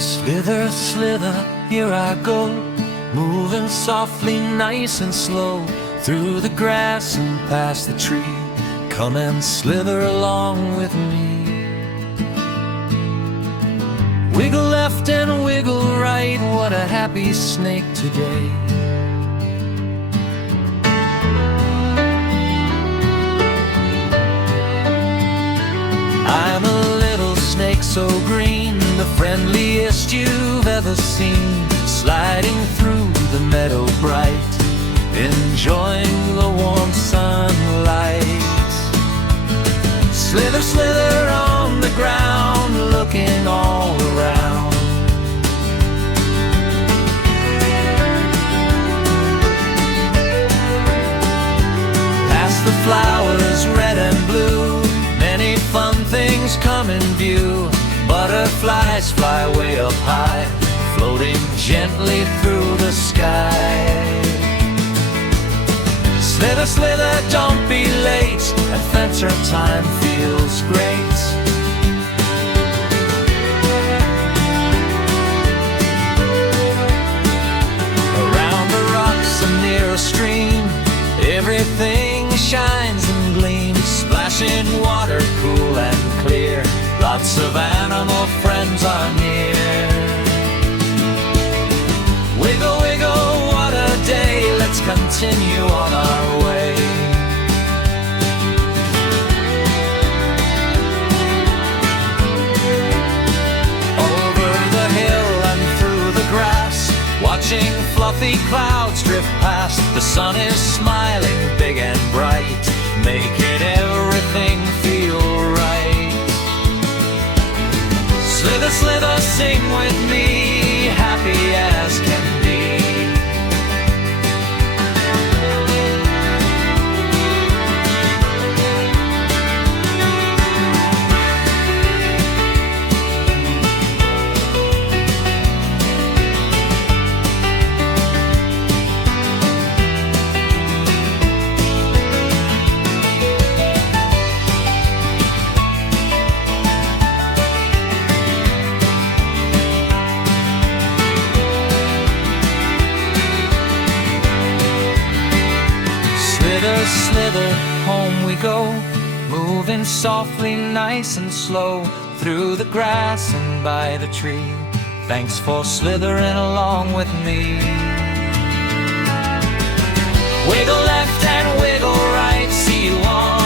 Slither, slither, here I go, moving softly, nice and slow, through the grass and past the tree. Come and slither along with me. Wiggle left and wiggle right, what a happy snake today. I'm a little snake so green, the friendliest you've ever seen, sliding through the meadow bright, enjoying the warm sunlight. Slither, slither on the ground, looking all around. Past the flowers, red and blue, many fun things come in view. Butterflies fly way up high, floating gently through the sky. Slither, slither, don't be late, adventure time feels great. Around the rocks and near a stream, everything shines and gleams, splashing water cool and clear. Lots of animal friends are near. Wiggle, wiggle, what a day, let's continue on our way. Over the hill and through the grass, watching fluffy clouds drift past. The sun is smiling big and bright, making everything feel right. Slither, slither, sing with me, happy as can be. Slither, slither, home we go, moving softly, nice and slow, through the grass and by the tree. Thanks for slithering along with me. Wiggle left and wiggle right, see you on